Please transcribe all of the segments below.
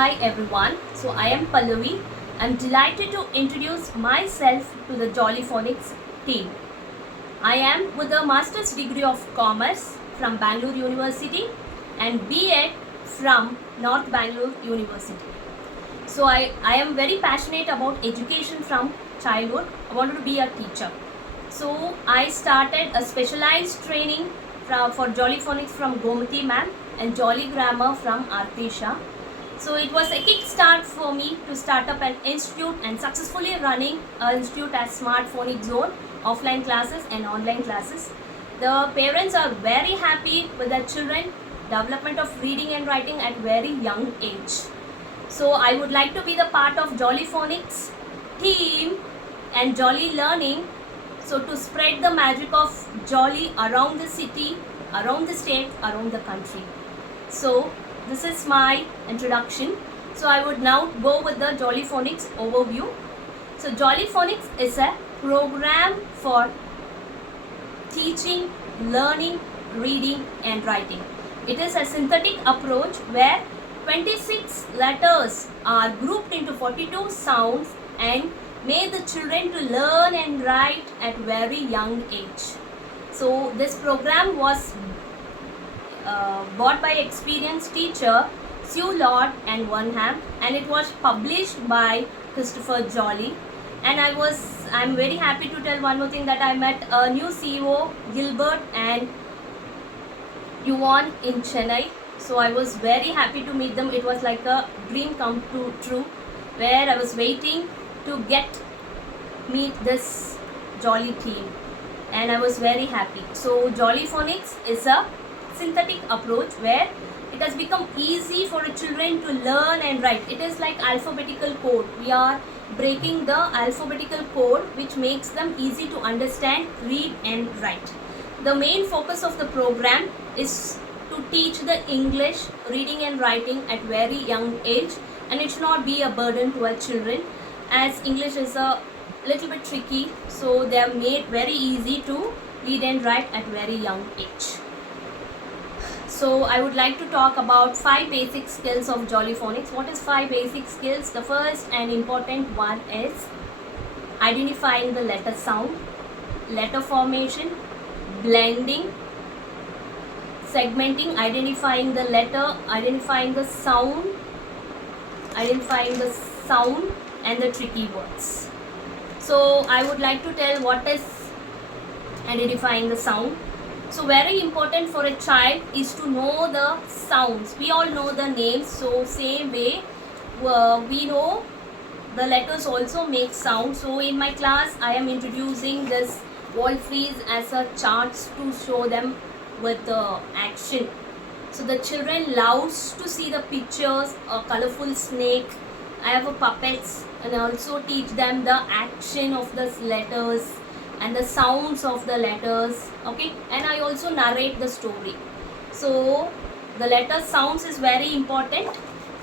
Hi everyone, so I am Pallavi. I'm delighted to introduce myself to the Jolly Phonics team. I am with a Master's degree of Commerce from Bangalore University and B.Ed from North Bangalore University. So I am very passionate about education from childhood. I wanted to be a teacher. So I started a specialized training for Jolly Phonics from Gomati ma'am and Jolly Grammar from Artisha. So it was a kickstart for me to start up an institute and successfully running an institute as Smart Phonics Zone, offline classes and online classes. The parents are very happy with their children development of reading and writing at very young age. So I would like to be the part of Jolly Phonics team and Jolly Learning. So to spread the magic of Jolly around the city, around the state, around the country. So this is my introduction. So I would now go with the Jolly Phonics overview. So Jolly Phonics is a program for teaching, learning, reading and writing. It is a synthetic approach where 26 letters are grouped into 42 sounds and made the children to learn and write at very young age. So this program was bought by experienced teacher Sue Lloyd and Wonham, and it was published by Christopher Jolly. And I'm very happy to tell one more thing, that I met a new CEO Gilbert and Yuan in Chennai. So I was very happy to meet them. It was like a dream come true, where I was waiting to meet this Jolly team, and I was very happy. So Jolly Phonics is a synthetic approach where it has become easy for the children to learn and write. It is like alphabetical code. We are breaking the alphabetical code, which makes them easy to understand, read and write. The main focus of the program is to teach the English, reading and writing at very young age, and it should not be a burden to our children, as English is a little bit tricky. So they are made very easy to read and write at very young age. So I would like to talk about 5 basic skills of Jolly Phonics. What is 5 basic skills? The first and important one is identifying the letter sound, letter formation, blending, segmenting, identifying the letter, identifying the sound and the tricky words. So I would like to tell what is identifying the sound. So very important for a child is to know the sounds. We all know the names, so same way we know the letters also make sound. So in my class I am introducing this wall freeze as a charts to show them with the action. So the children loves to see the pictures, a colorful snake. I have a puppets, and also teach them the action of the letters and the sounds of the letters. Okay, and I also narrate the story. So the letter sounds is very important.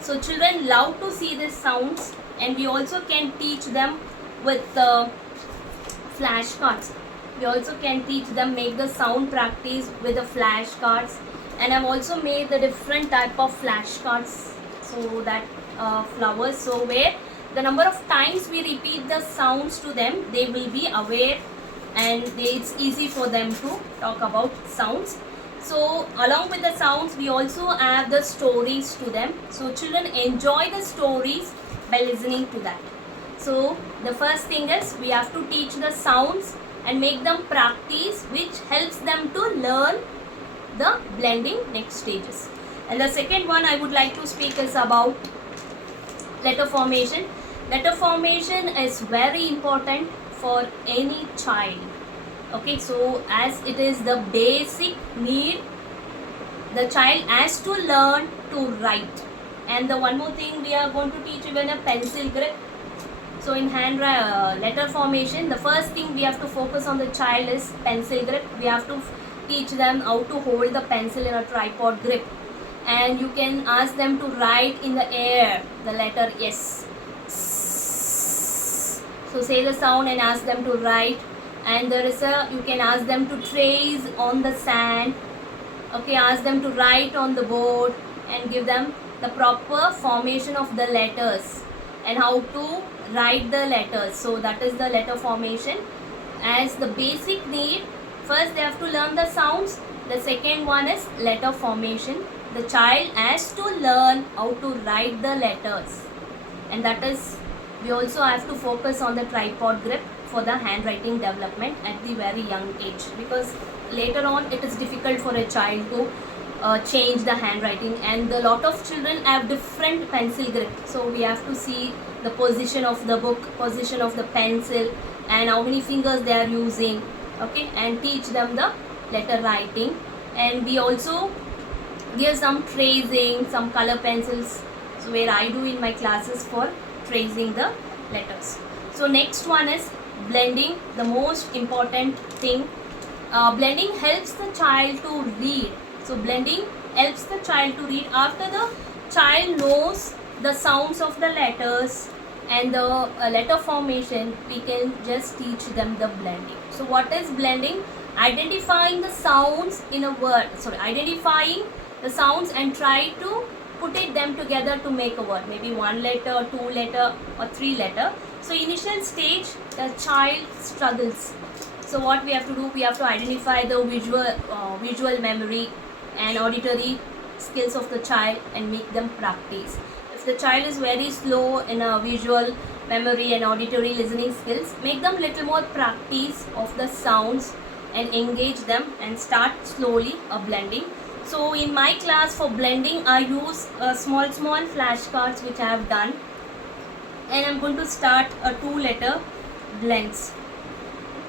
So children love to see these sounds, and we also can teach them with the flashcards. We also can teach them make the sound practice with the flashcards, and I've also made the different type of flashcards, so that flowers, so where the number of times we repeat the sounds to them, they will be aware, and it's easy for them to talk about sounds. So along with the sounds, we also have the stories to them, so children enjoy the stories by listening to that. So the first thing is we have to teach the sounds and make them practice, which helps them to learn the blending next stages. And the second one I would like to speak is about letter formation. Letter formation is very important for any child. Okay, so as it is the basic need, the child has to learn to write. And the one more thing, we are going to teach even a pencil grip. So in hand letter formation, the first thing we have to focus on the child is pencil grip. We have to teach them how to hold the pencil in a tripod grip, and you can ask them to write in the air the letter S. So say the sound and ask them to write. And there is you can ask them to trace on the sand. Okay, ask them to write on the board. and give them the proper formation of the letters and how to write the letters. So that is the letter formation as the basic need. First they have to learn the sounds. The second one is letter formation. The child has to learn how to write the letters, and that is, we also have to focus on the tripod grip for the handwriting development at the very young age, because later on it is difficult for a child to change the handwriting, and a lot of children have different pencil grip. So we have to see the position of the book, position of the pencil, and how many fingers they are using, okay, and teach them the letter writing. And we also give some tracing, some color pencils, so where I do in my classes for tracing the letters. So next one is blending, the most important thing. Blending helps the child to read. So blending helps the child to read. After the child knows the sounds of the letters and the letter formation, we can just teach them the blending. So what is blending? Identifying the sounds in a word. Sorry, identifying the sounds and try to put them together to make a word. Maybe 1 letter, 2 letter, or 3 letter. So initial stage, the child struggles. So what we have to do? We have to identify the visual memory and auditory skills of the child and make them practice. If the child is very slow in a visual memory and auditory listening skills, make them little more practice of the sounds and engage them and start slowly a blending. So in my class for blending, I use small flashcards which I have done, and I'm going to start a 2-letter blends.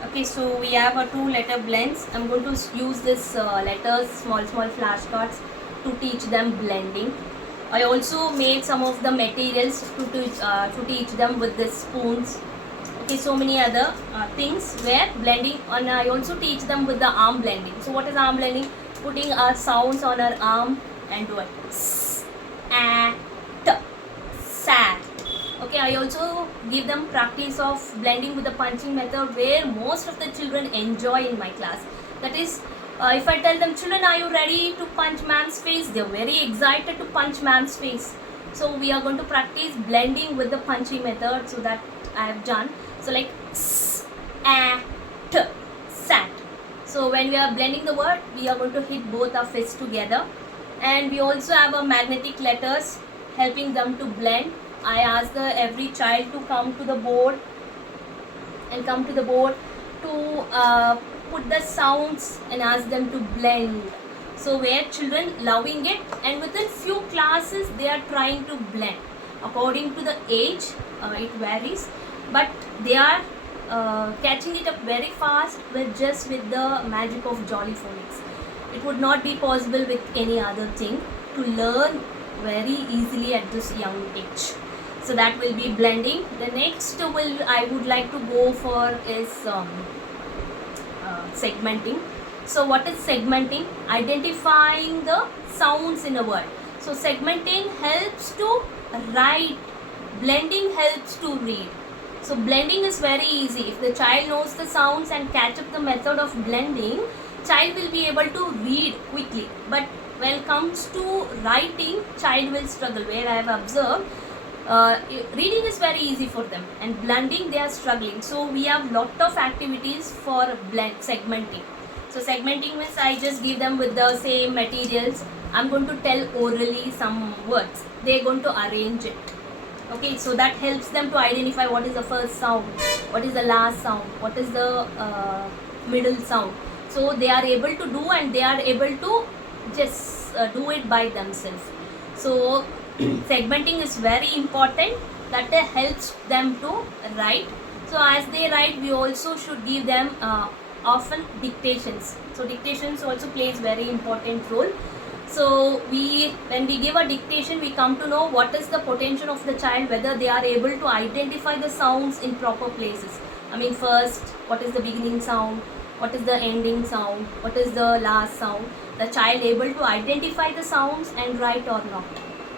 Okay, so we have a 2-letter blends. I'm going to use this letters, small flashcards to teach them blending. I also made some of the materials to teach them with the spoons. Okay, so many other things where blending, and I also teach them with the arm blending. So what is arm blending? Putting our sounds on our arm and do it. S, a, t, sat. Okay, I also give them practice of blending with the punching method, where most of the children enjoy in my class. That is, if I tell them, children, are you ready to punch ma'am's face? They are very excited to punch ma'am's face. So we are going to practice blending with the punching method. So that I have done. So like s, a, t, sat. So when we are blending the word, we are going to hit both our fists together. And we also have a magnetic letters helping them to blend. I ask every child to come to the board to put the sounds and ask them to blend. So where children loving it, and within few classes they are trying to blend. According to the age, it varies, but they are catching it up very fast with the magic of Jolly Phonics. It would not be possible with any other thing to learn very easily at this young age. So that will be blending. The next I would like to go for is segmenting. So what is segmenting? Identifying the sounds in a word. So segmenting helps to write, blending helps to read. So blending is very easy. If the child knows the sounds and catch up the method of blending, child will be able to read quickly. But when it comes to writing, child will struggle. Where I have observed, reading is very easy for them, and blending they are struggling. So we have lot of activities for segmenting. So segmenting means I just give them with the same materials. I'm going to tell orally some words. They are going to arrange it. Okay, so that helps them to identify what is the first sound, what is the last sound, what is the middle sound. So they are able to do, and they are able to just do it by themselves. So segmenting is very important. That helps them to write. So as they write, we also should give them often dictations. So dictations also plays very important role. So when we give a dictation, we come to know what is the potential of the child, whether they are able to identify the sounds in proper places. I mean, first, what is the beginning sound, what is the ending sound, what is the last sound. The child able to identify the sounds and write or not.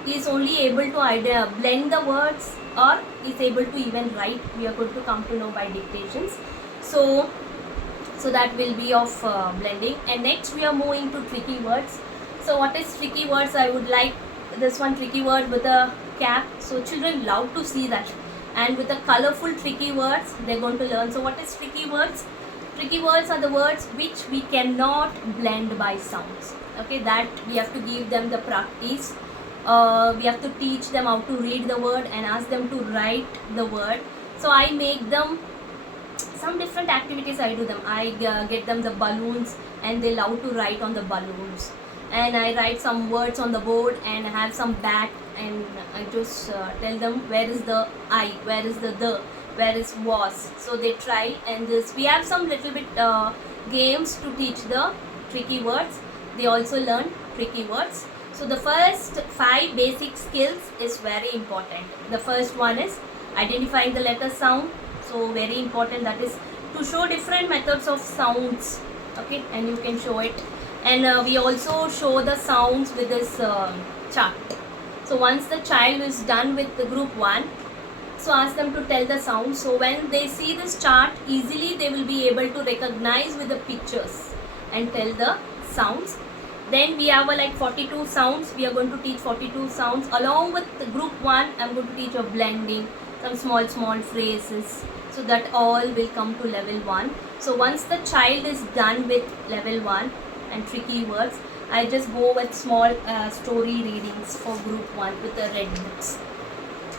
He is only able to blend the words, or is able to even write. We are going to come to know by dictations. So that will be of blending. And next we are moving to tricky words. So what is tricky words? I would like this one tricky word with a cap. So children love to see that. And with the colorful tricky words, they're going to learn. So what is tricky words? Tricky words are the words which we cannot blend by sounds. Okay, that we have to give them the practice. We have to teach them how to read the word and ask them to write the word. So I make them some different activities. I do them. I get them the balloons and they love to write on the balloons. And I write some words on the board and have some bat, and I just tell them where is the I, where is the, where is was. So they try, and this we have some little bit games to teach the tricky words. They also learn tricky words. So the first 5 basic skills is very important. The first one is identifying the letter sound. So very important, that is to show different methods of sounds. Okay, and you can show it. And we also show the sounds with this chart. So once the child is done with the group 1, so ask them to tell the sound. So when they see this chart, easily they will be able to recognize with the pictures and tell the sounds. Then we have like 42 sounds. We are going to teach 42 sounds. Along with the group 1, I am going to teach a blending, some small phrases. So that all will come to level 1. So once the child is done with level 1 and tricky words, I just go with small story readings for group 1 with the red books.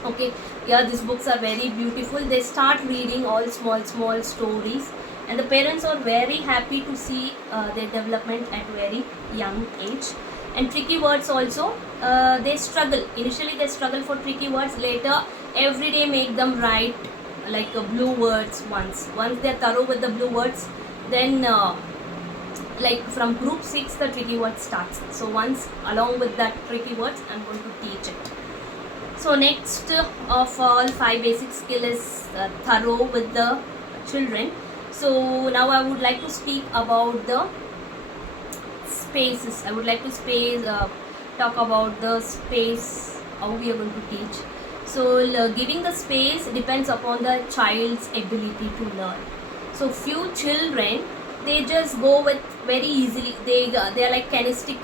Okay, yeah, these books are very beautiful. They start reading all small stories, and the parents are very happy to see their development at very young age. And tricky words also, they struggle. Initially they struggle for tricky words. Later, every day make them write like blue words once they're thorough with the blue words, then like from group 6 the tricky word starts. So once along with that tricky words, I'm going to teach it. So next of all, 5 basic skill is thorough with the children. So now I would like to speak about the spaces. I would like to talk about the space, how we are going to teach. So giving the space depends upon the child's ability to learn. So few children, they just go with very easily. They are like kinestic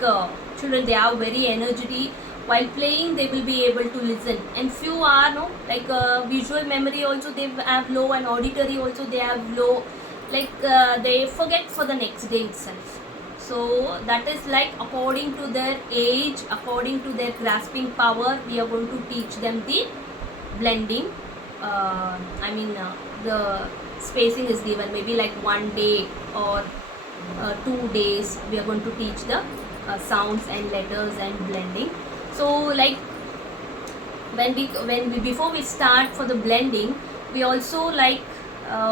children. They have very energy. While playing, they will be able to listen. And few are like visual memory also they have low, and auditory also they have low. Like they forget for the next day itself. So that is like according to their age, according to their grasping power, we are going to teach them the blending. The spacing is given, maybe like 1 day or 2 days. We are going to teach the sounds and letters and blending. So like when we before we start for the blending, we also like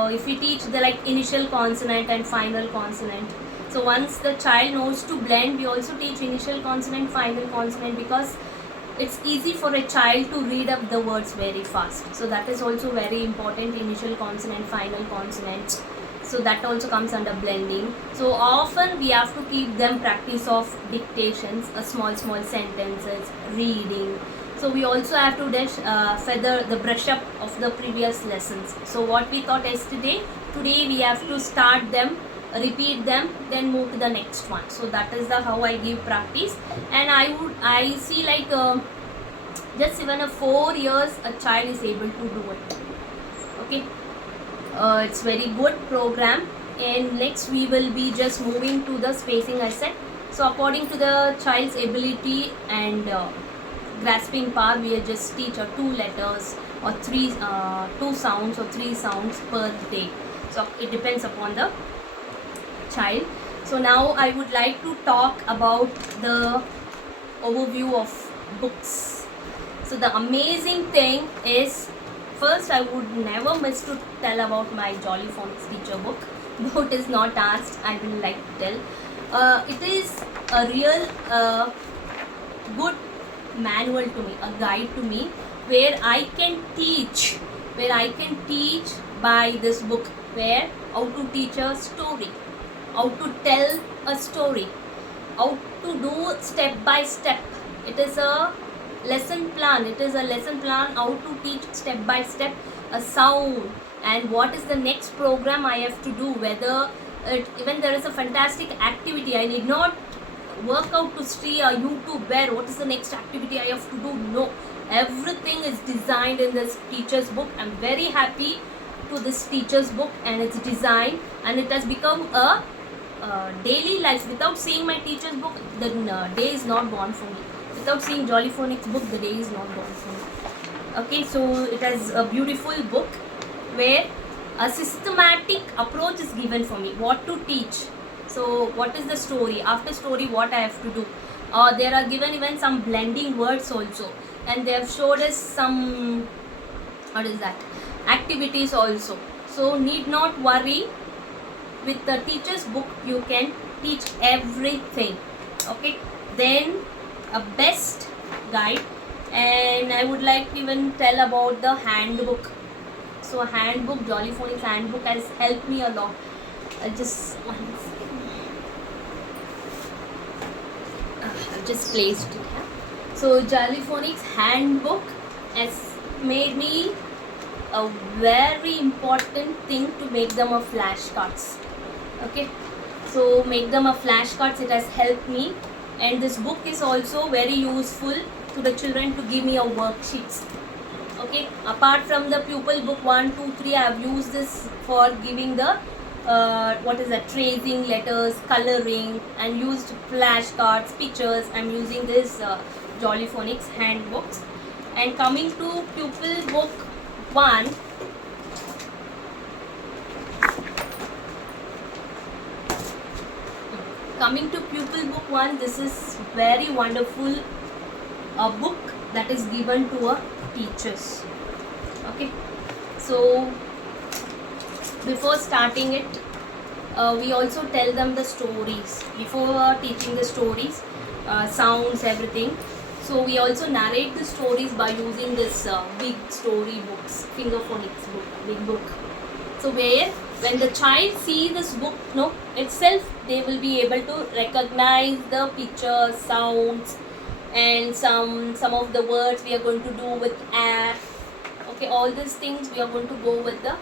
if we teach the like initial consonant and final consonant. So once the child knows to blend, we also teach initial consonant, final consonant, because it's easy for a child to read up the words very fast. So that is also very important, initial consonant, final consonant. So that also comes under blending. So often we have to keep them practice of dictations, small sentences, reading. So we also have to feather the brush up of the previous lessons. So what we thought yesterday, today we have to start them, repeat them, then move to the next one. So that is the how I give practice. And I see like just even a 4 years a child is able to do it. Okay, it's very good program. And next we will be just moving to the spacing, I said. So according to the child's ability and grasping power, we just teach 2 letters or 2 sounds or 3 sounds per day. So it depends upon the child. So now I would like to talk about the overview of books. So the amazing thing is, first I would never miss to tell about my Jolly Phonics teacher book. Though it is not asked, I will like to tell. It is a real good manual to me, a guide to me, where I can teach by this book, where how to teach a story, how to tell a story, how to do step by step. It is a lesson plan. How to teach step by step a sound, and what is the next program I have to do, whether even there is a fantastic activity, I need not work out to see a YouTube where what is the next activity I have to do. No, everything is designed in this teacher's book. I'm very happy to this teacher's book and its design, and it has become a daily life. Without seeing my teacher's book, the day is not gone for me. Without seeing Jolly Phonics book, the day is not gone for me. Okay, so it has a beautiful book where a systematic approach is given for me. What to teach. So what is the story? After story, what I have to do. There are given even some blending words also, and they have showed us some, what is that, activities also. So need not worry, with the teacher's book you can teach everything. Okay, then a best guide, and I would like to even tell about the handbook. So handbook, Jolly Phonics handbook has helped me a lot. I'll just I've just placed it here. So Jolly Phonics handbook has made me a very important thing to make them a flashcards. Okay, so make them a flashcards. It has helped me, and this book is also very useful to the children to give me a worksheets. Okay, apart from the pupil book 1, 2, 3, I have used this for giving the what is that, tracing letters, coloring, and used flashcards, pictures. I'm using this Jolly Phonics handbooks. And coming to pupil book 1, this is very wonderful book that is given to a teachers. Okay, so before starting it, we also tell them the stories before teaching the stories, sounds, everything. So we also narrate the stories by using this big story books, finger phonics book, big book. So where when the child see this book itself, they will be able to recognize the pictures, sounds, and some of the words we are going to do with air. Okay, all these things we are going to go with the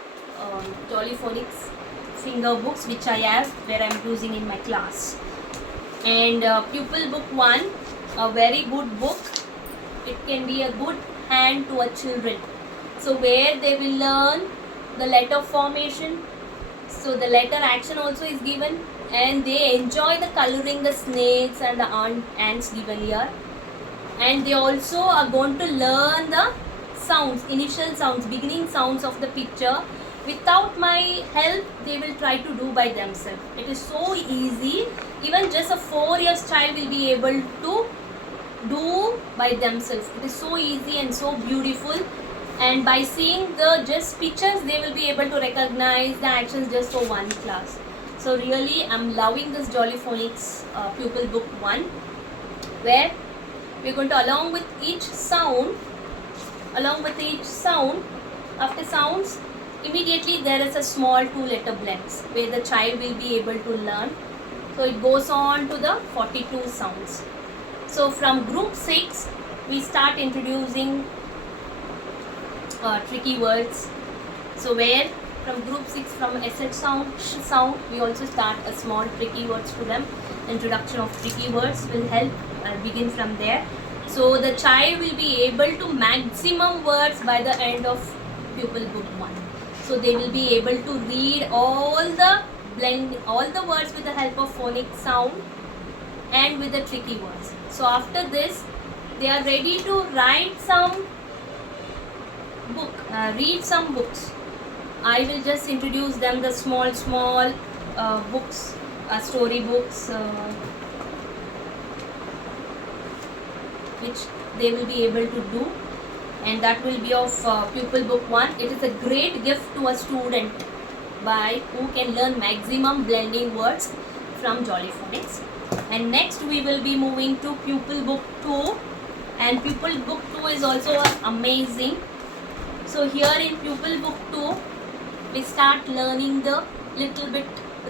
Jolly Phonics finger books, which I have, where I am using in my class. And pupil book 1, a very good book. It can be a good hand to a children. So where they will learn the letter formation. So the letter action also is given, and they enjoy the coloring, the snakes and the ants given here. And they also are going to learn the sounds, initial sounds, beginning sounds of the picture. Without my help, they will try to do by themselves. It is so easy. Even just a 4 years child will be able to do by themselves. It is so easy and so beautiful. And by seeing the just pictures, they will be able to recognize the actions just for one class. So really, I'm loving this Jolly Phonics pupil book 1, where we're going to along with each sound, after sounds, immediately there is a small 2-letter blends where the child will be able to learn. So it goes on to the 42 sounds. So from group 6, we start introducing tricky words. So where from group 6, from SH sound, sh sound, we also start a small tricky words to them. Introduction of tricky words will help. I'll begin from there. So the child will be able to maximum words by the end of pupil book 1. So they will be able to read all the words with the help of phonic sound and with the tricky words. So after this, they are ready to write some book, read some books. I will just introduce them the small books, story books, which they will be able to do, and that will be of pupil book 1. It is a great gift to a student by who can learn maximum blending words from Jolly Phonics. And next we will be moving to pupil book 2, and pupil book 2 is also amazing. So here in pupil book 2, we start learning the little bit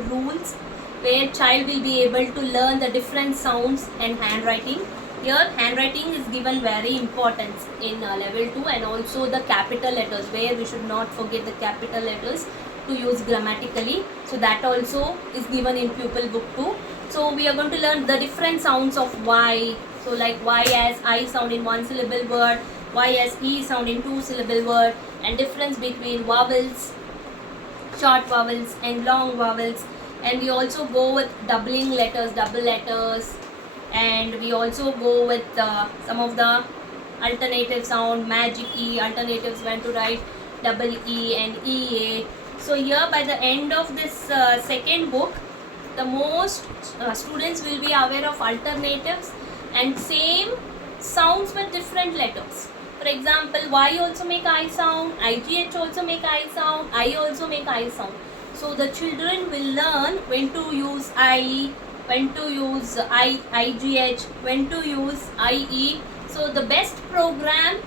rules, where child will be able to learn the different sounds and handwriting. Here handwriting is given very important in level 2, and also the capital letters, where we should not forget the capital letters to use grammatically. So that also is given in pupil book 2. So we are going to learn the different sounds of Y. So like Y as I sound in one syllable word, Y as E sound in two syllable word, and difference between vowels, short vowels and long vowels. And we also go with doubling letters, double letters, and we also go with some of the alternative sound, magic E, alternatives when to write double E and EA. So here by the end of this second book, the most students will be aware of alternatives and same sounds with different letters. For example, Y also make I sound, IGH also make I sound, I also make I sound. So the children will learn when to use I, when to use IGH, when to use IE. So the best program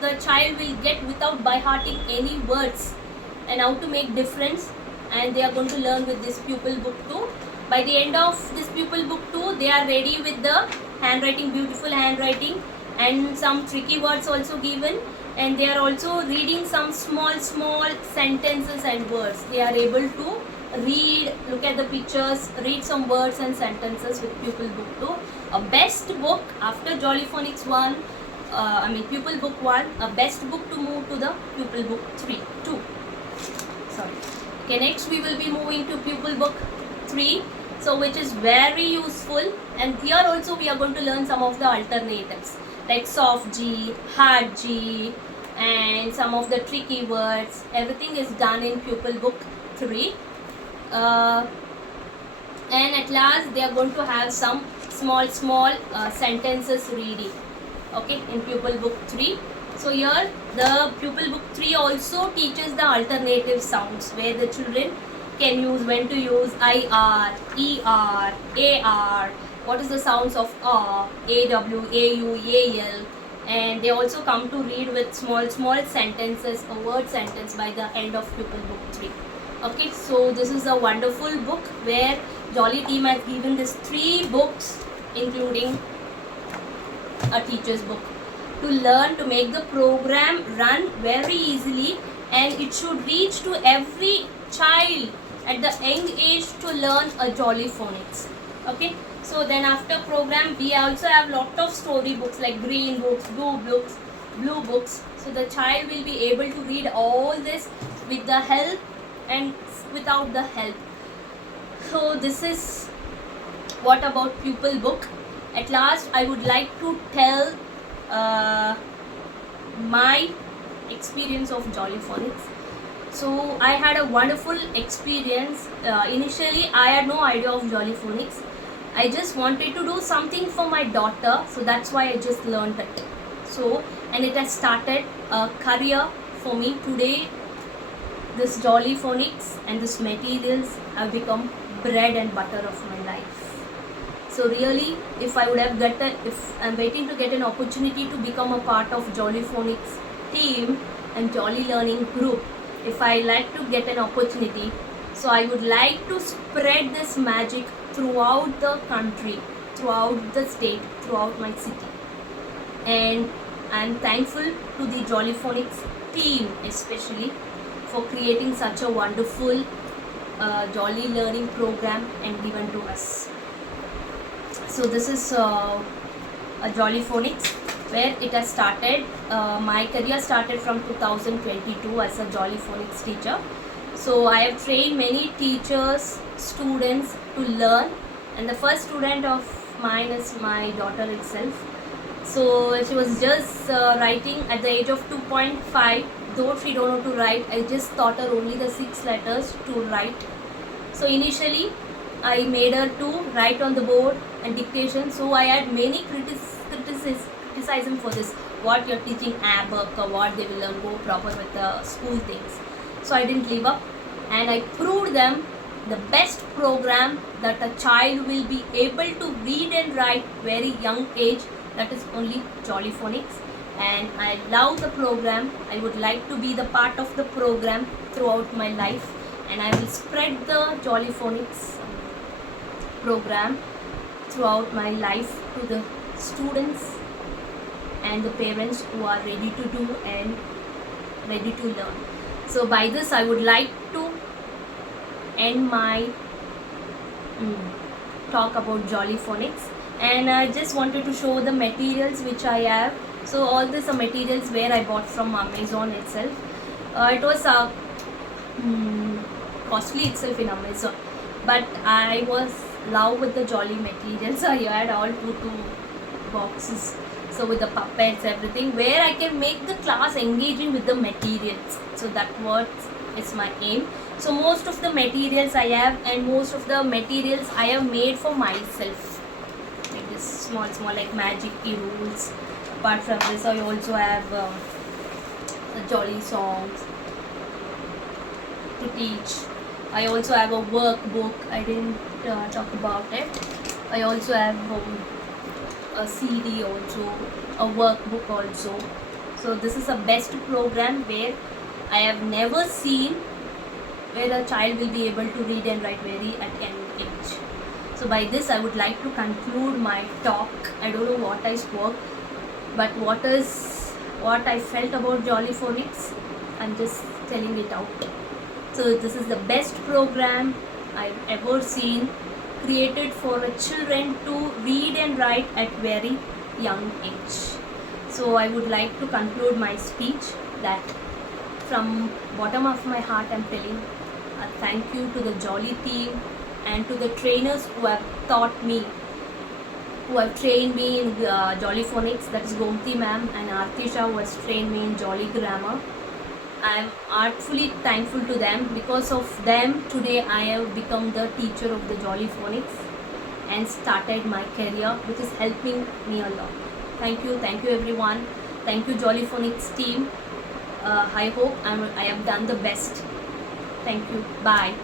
the child will get without by hearting any words and how to make difference, and they are going to learn with this pupil book 2. By the end of this pupil book 2, they are ready with the handwriting, beautiful handwriting, and some tricky words also given, and they are also reading some small sentences and words. They are able to read, look at the pictures, read some words and sentences with pupil book 2. A best book after Jolly Phonics 1, pupil book 1, a best book to move to the pupil book 2. Sorry. Okay, next we will be moving to pupil book 3, so which is very useful, and here also we are going to learn some of the alternatives like soft G, hard G, and some of the tricky words. Everything is done in pupil book 3. And at last they are going to have some small sentences reading, okay, in pupil book 3. So here the pupil book 3 also teaches the alternative sounds where the children can use when to use IR, ER, AR, what is the sounds of AW, AU, AL, and they also come to read with small sentences, a word sentence by the end of pupil book 3. Okay, so this is a wonderful book where Jolly team has given this 3 books including a teacher's book to learn to make the program run very easily, and it should reach to every child at the young age to learn a Jolly Phonics. Okay, so then after program we also have lot of story books like green books, blue books. So the child will be able to read all this with the help and without the help. So this is what about pupil book. At last I would like to tell my experience of Jolly Phonics. So I had a wonderful experience. Initially I had no idea of Jolly Phonics. I just wanted to do something for my daughter, so that's why I just learned it. So, and it has started a career for me. Today this Jolly Phonics and this materials have become bread and butter of my life. So really, if I would have if I'm waiting to get an opportunity to become a part of Jolly Phonics team and Jolly Learning group, if I like to get an opportunity, so I would like to spread this magic throughout the country, throughout the state, throughout my city. And I'm thankful to the Jolly Phonics team especially for creating such a wonderful Jolly Learning program and given to us. So this is a Jolly Phonics where it has started. My career started from 2022 as a Jolly Phonics teacher. So I have trained many teachers, students to learn, and the first student of mine is my daughter itself. So she was just writing at the age of 2.5. Though she don't know to write, I just taught her only the 6 letters to write. So initially I made her to write on the board and dictation. So I had many criticism for this. What you're teaching ABAC or what they will learn, go proper with the school things. So I didn't give up, and I proved them the best program that a child will be able to read and write very young age, that is only Jolly Phonics. And I love the program. I would like to be the part of the program throughout my life, and I will spread the Jolly Phonics program throughout my life to the students and the parents who are ready to do and ready to learn. So by this I would like to end my talk about Jolly Phonics, and I just wanted to show the materials which I have. So all these are materials where I bought from Amazon itself. It was costly itself in Amazon, but I was love with the Jolly materials. So I had all two boxes. So with the puppets, everything, where I can make the class engaging with the materials. So that what is my aim. So most of the materials I have, and most of the materials I have made for myself, like this small like magic key rules. Apart from this, I also have Jolly songs to teach. I also have a workbook. I didn't talk about it. I also have a CD also, a workbook also. So this is the best program where I have never seen where a child will be able to read and write very at any age. So by this I would like to conclude my talk. I don't know what I spoke, but what I felt about Jolly Phonics, I'm just telling it out. So this is the best program I've ever seen, created for children to read and write at very young age. So I would like to conclude my speech that from bottom of my heart I'm telling a thank you to the Jolly team and to the trainers who have taught me, who have trained me in Jolly Phonics, that is Gomti ma'am and Artisha, who has trained me in Jolly Grammar. I am artfully thankful to them. Because of them, today I have become the teacher of the Jolly Phonics and started my career, which is helping me a lot. Thank you everyone. Thank you Jolly Phonics team. I hope I have done the best. Thank you. Bye.